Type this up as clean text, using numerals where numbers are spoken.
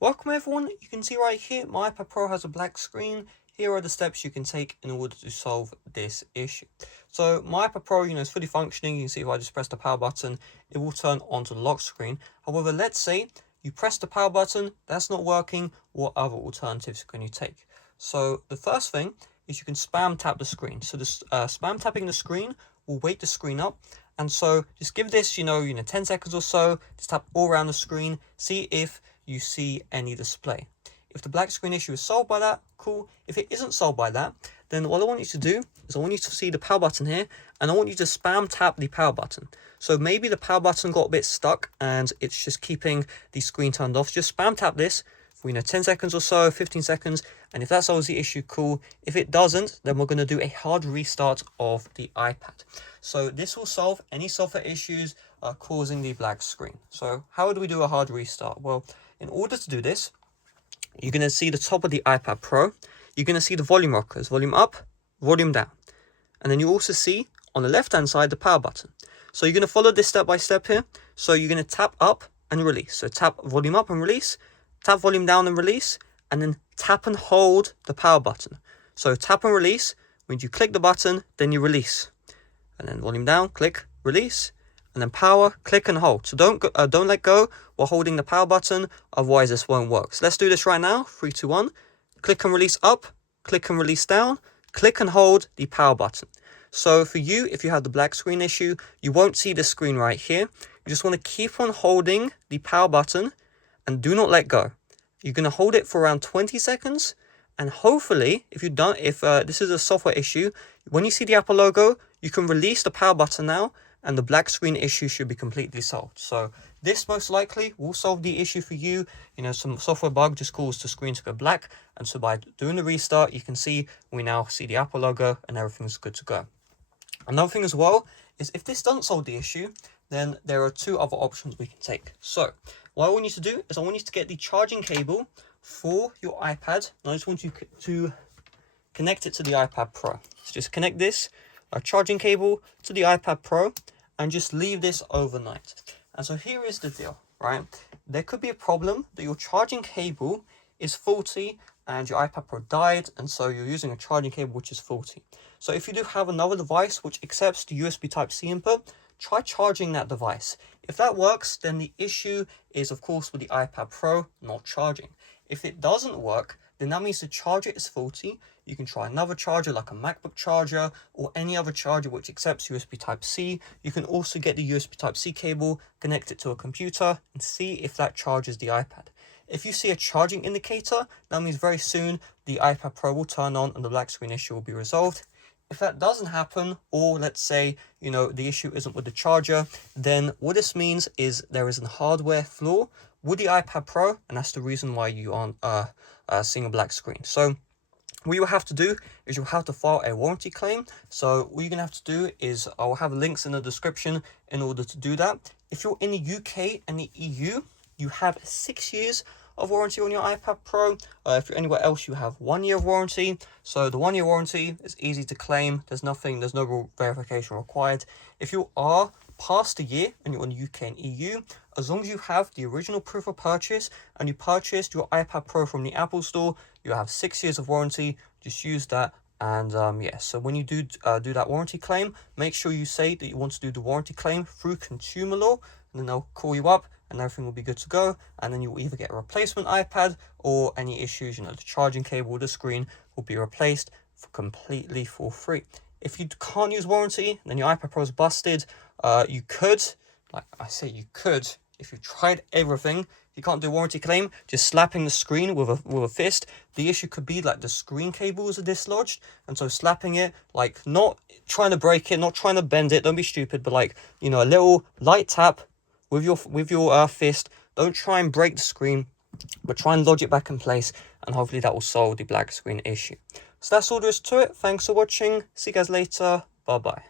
Welcome everyone. You can see right here my iPad Pro has a black screen. Here are the steps you can take in order to solve this issue. So my iPad Pro, is fully functioning. You can see if I just press the power button, it will turn onto the lock screen. However, let's say you press the power button, that's not working. What other alternatives can you take? So the first thing is you can spam tap the screen. So this spam tapping the screen will wake the screen up. And so just give this, 10 seconds or so, just tap all around the screen, see if you see any display. If the black screen issue is solved by that, cool. If it isn't solved by that, then what I want you to do is I want you to see the power button here, and I want you to spam tap the power button. So maybe the power button got a bit stuck and it's just keeping the screen turned off. Just spam tap this for 10 seconds or so, 15 seconds, and if that solves the issue, cool. If it doesn't, then we're going to do a hard restart of the iPad. So this will solve any software issues causing the black screen. So how do we do a hard restart? Well, in order to do this, you're going to see the top of the iPad Pro. You're going to see the volume rockers, volume up, volume down. And then you also see on the left-hand side, the power button. So you're going to follow this step by step here. So you're going to tap up and release. So tap volume up and release, tap volume down and release, and then tap and hold the power button. So tap and release, when you click the button, then you release. And then volume down, click, release. And then power, click and hold. So don't let go while holding the power button, otherwise this won't work. So let's do this right now. 3, 2, 1. Click and release up, click and release down, click and hold the power button. So for you, if you have the black screen issue, you won't see the screen right here. You just want to keep on holding the power button and do not let go. You're going to hold it for around 20 seconds. And hopefully, if this is a software issue, when you see the Apple logo, you can release the power button now, and the black screen issue should be completely solved. So this most likely will solve the issue for you. Some software bug just caused the screen to go black. And so by doing the restart, you can see we now see the Apple logo and everything's good to go. Another thing as well is if this doesn't solve the issue, then there are 2 other options we can take. So what I want you to do is I want you to get the charging cable for your iPad. And I just want you to connect it to the iPad Pro. So just connect this charging cable to the iPad Pro and just leave this overnight. And so here is the deal, right? There could be a problem that your charging cable is faulty and your iPad Pro died, and so you're using a charging cable which is faulty. So if you do have another device which accepts the USB Type-C input, try charging that device. If that works, then the issue is of course with the iPad Pro not charging. If it doesn't work, then that means the charger is faulty. You can try another charger like a MacBook charger or any other charger which accepts USB Type-C. You can also get the USB Type-C cable, connect it to a computer and see if that charges the iPad. If you see a charging indicator, that means very soon the iPad Pro will turn on and the black screen issue will be resolved. If that doesn't happen, or let's say, the issue isn't with the charger, then what this means is there is a hardware flaw with the iPad Pro, and that's the reason why you aren't seeing a black screen. So what you'll have to do is you'll have to file a warranty claim. So what you're going to have to do is I'll have links in the description in order to do that. If you're in the UK and the EU, you have 6 years of warranty on your iPad Pro. If you're anywhere else, you have 1 year of warranty. So the 1 year warranty is easy to claim. There's no verification required. If you are past a year and you're in the UK and EU, as long as you have the original proof of purchase and you purchased your iPad Pro from the Apple Store, you have 6 years of warranty. Just use that. And so when you do that warranty claim, make sure you say that you want to do the warranty claim through consumer law, and then they'll call you up and everything will be good to go. And then you'll either get a replacement iPad or any issues, the charging cable or the screen will be replaced completely for free. If you can't use warranty, then your iPad Pro is busted. You could, if you tried everything, you can't do a warranty claim, just slapping the screen with a fist. The issue could be like the screen cables are dislodged, and so slapping it, like not trying to break it, not trying to bend it, don't be stupid, but like, a little light tap with your fist. Don't try and break the screen, but try and lodge it back in place, and hopefully that will solve the black screen issue. So that's all there is to it. Thanks for watching. See you guys later. Bye bye.